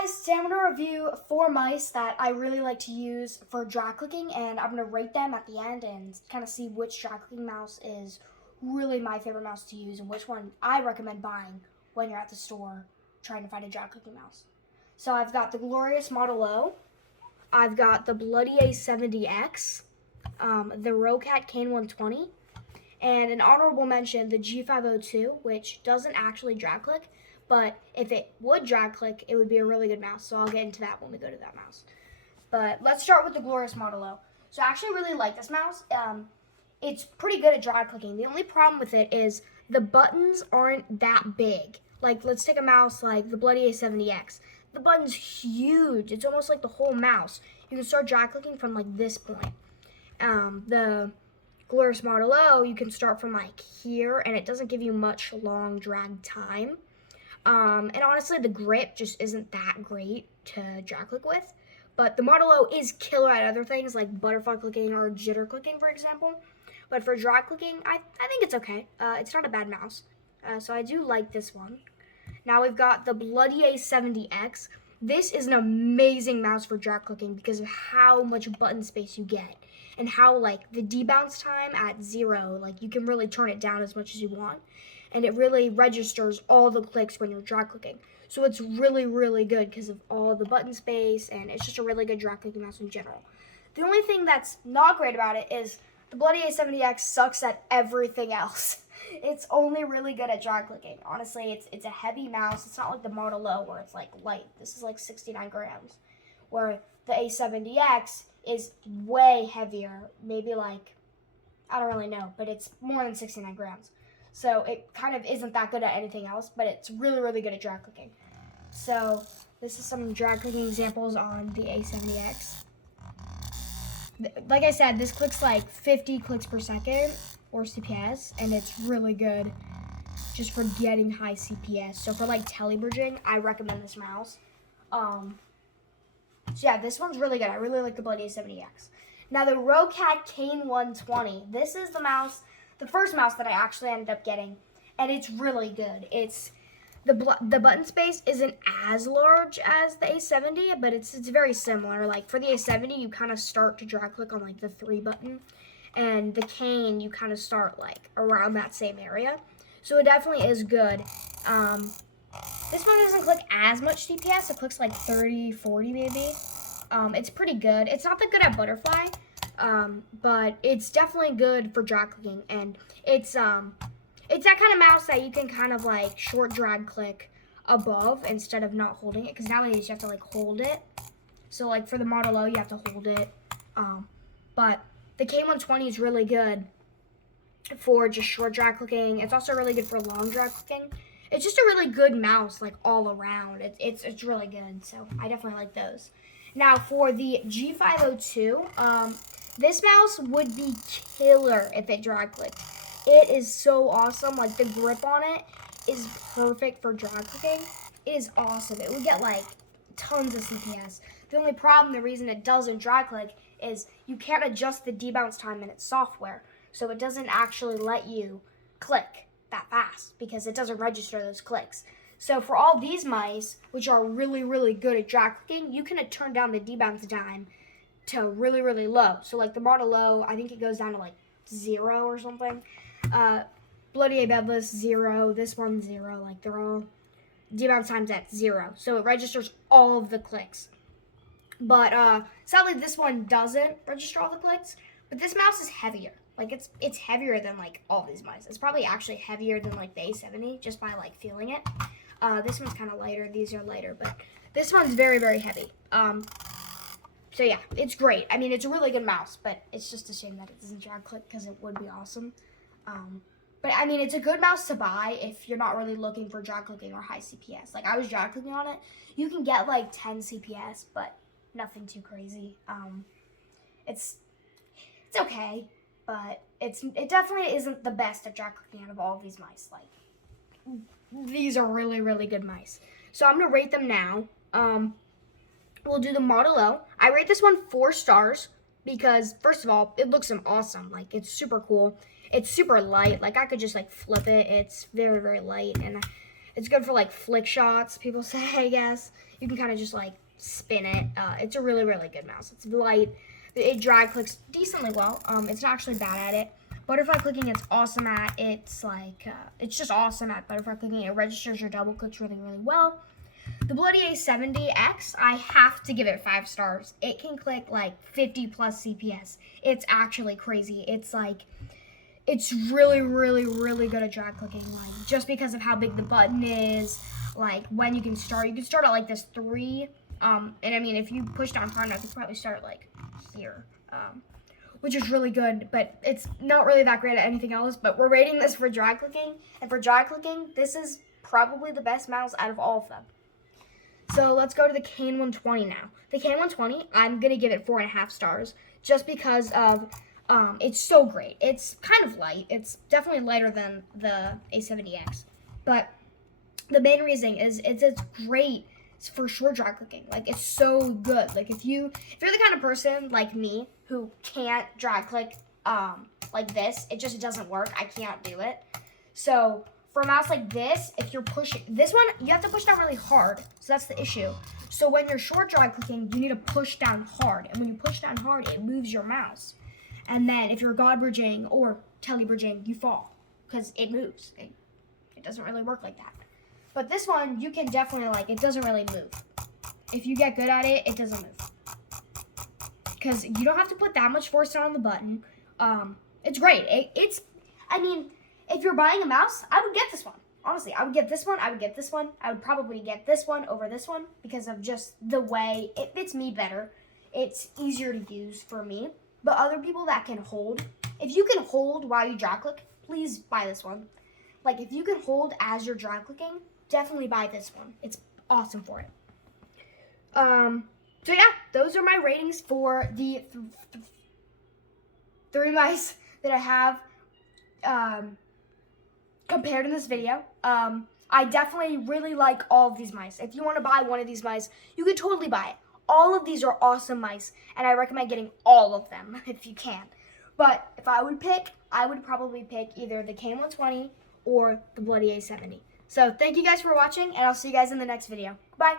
guys, today I'm going to review 4 mice that I really like to use for drag clicking, and I'm going to rate them at the end and kind of see which drag clicking mouse is really my favorite mouse to use and which one I recommend buying when you're at the store trying to find a drag clicking mouse. So I've got the glorious Model O, I've got the Bloody A70X, the Roccat Kain 120, and an honorable mention, the G502, which doesn't actually drag click, but if it would drag click, it would be a really good mouse. So I'll get into that when we go to that mouse. But let's start with the glorious Model O. So I actually really like this mouse. It's pretty good at drag clicking. The only problem with it is the buttons aren't that big. Like, let's take a mouse like the Bloody A70X. The button's huge. It's almost like the whole mouse. You can start drag clicking from like this point. The glorious Model O, you can start from like here, and it doesn't give you much long drag time. And honestly, the grip just isn't that great to drag click with. But the Model O is killer at other things like butterfly clicking or jitter clicking, for example. But for drag clicking, I think it's okay. It's not a bad mouse. So I do like this one. Now we've got the Bloody A70X. This is an amazing mouse for drag clicking because of how much button space you get. And how, like, the debounce time at 0, like, you can really turn it down as much as you want. And it really registers all the clicks when you're drag clicking. So it's really, really good because of all the button space, and it's just a really good drag clicking mouse in general. The only thing that's not great about it is the Bloody A70X sucks at everything else. It's only really good at drag clicking. Honestly, it's a heavy mouse. It's not like the Model O where it's, like, light. This is, like, 69 grams. Where the A70X is way heavier, maybe like, I don't really know, but it's more than 69 grams. So it kind of isn't that good at anything else, but it's really, really good at drag clicking. So this is some drag clicking examples on the A70X. Like I said, this clicks like 50 clicks per second, or CPS, and it's really good just for getting high CPS. So for like telebridging, I recommend this mouse. So yeah, this one's really good. I really like the Bloody A70X. Now the Roccat Kane 120. This is the first mouse that I actually ended up getting, and it's really good. It's the button space isn't as large as the A70, but it's very similar. Like for the A70, you kind of start to drag click on like the 3 button, and the Kane you kind of start like around that same area. So it definitely is good. This one doesn't click as much CPS. It clicks like 30, 40 maybe. It's pretty good. It's not that good at butterfly, but it's definitely good for drag clicking. And it's that kind of mouse that you can kind of like short drag click above instead of not holding it. Because nowadays you have to like hold it. So like for the Model O, you have to hold it. But the K120 is really good for just short drag clicking. It's also really good for long drag clicking. It's just a really good mouse, like, all around. It's really good, so I definitely like those. Now, for the G502, this mouse would be killer if it drag clicked. It is so awesome. Like, the grip on it is perfect for drag clicking. It is awesome. It would get, like, tons of CPS. The only problem, the reason it doesn't drag click, is you can't adjust the debounce time in its software, so it doesn't actually let you click that fast because it doesn't register those clicks. So for all these mice, which are really, really good at drag clicking, you can turn down the debounce time to really, really low. So like the Model O, I think it goes down to like 0 or something. Bloody A70x 0, this one's 0. Like they're all debounce times at 0. So it registers all of the clicks. But sadly, this one doesn't register all the clicks. But this mouse is heavier. Like, it's heavier than, like, all these mice. It's probably actually heavier than, like, the A70 just by, like, feeling it. This one's kind of lighter. These are lighter. But this one's very, very heavy. So, yeah, it's great. I mean, it's a really good mouse. But it's just a shame that it doesn't drag click because it would be awesome. But, I mean, it's a good mouse to buy if you're not really looking for drag clicking or high CPS. Like, I was drag clicking on it. You can get, like, 10 CPS, but nothing too crazy. It's okay. But it definitely isn't the best at drag clicking out of all of these mice. Like, these are really, really good mice. So I'm going to rate them now. We'll do the Model O. I rate this one 4 stars because, first of all, it looks awesome. Like, it's super cool. It's super light. Like, I could just, like, flip it. It's very, very light. And It's good for like flick shots, people say, I guess. You can kind of just like spin it. It's a really, really good mouse. It's light. It drag clicks decently well. It's not actually bad at it. Butterfly clicking, it's awesome at. It's like, it's just awesome at butterfly clicking. It registers your double clicks really, really well. The Bloody A70X, I have to give it 5 stars. It can click like 50 plus CPS. It's actually crazy. It's like, it's really, really, really good at drag clicking. Like, just because of how big the button is, like when you can start at like this 3. And I mean, if you push down hard enough, you probably start like here, which is really good, but it's not really that great at anything else. But we're rating this for drag clicking, and for drag clicking, this is probably the best mouse out of all of them. So let's go to the Kane 120 now. The Kane 120, I'm gonna give it 4.5 stars, just because of it's so great. It's kind of light. It's definitely lighter than the A70X, but the main reason is it's great for short drag clicking. Like, it's so good. Like, if you're the kind of person like me who can't drag click like this, it doesn't work. I can't do it. So for a mouse like this, if you're pushing this one, you have to push down really hard. So that's the issue. So when you're short drag clicking, you need to push down hard. And when you push down hard, it moves your mouse. And then if you're god bridging or tele bridging, you fall because it moves. It doesn't really work like that. But this one, you can definitely, like, it doesn't really move. If you get good at it, it doesn't move. Because you don't have to put that much force on the button. It's great. I mean, if you're buying a mouse, I would get this one. Honestly, I would get this one. I would get this one. I would probably get this one over this one because of just the way it fits me better. It's easier to use for me. But other people that can hold, if you can hold while you drag click, please buy this one. Like, if you can hold as you're drag clicking, definitely buy this one. It's awesome for it. So yeah, those are my ratings for the 3 mice that I have compared in this video. I definitely really like all of these mice. If you want to buy one of these mice, you can totally buy it. All of these are awesome mice, and I recommend getting all of them if you can. But if I would pick, I would probably pick either the Kane 120 or the Bloody A70. So thank you guys for watching, and I'll see you guys in the next video. Bye.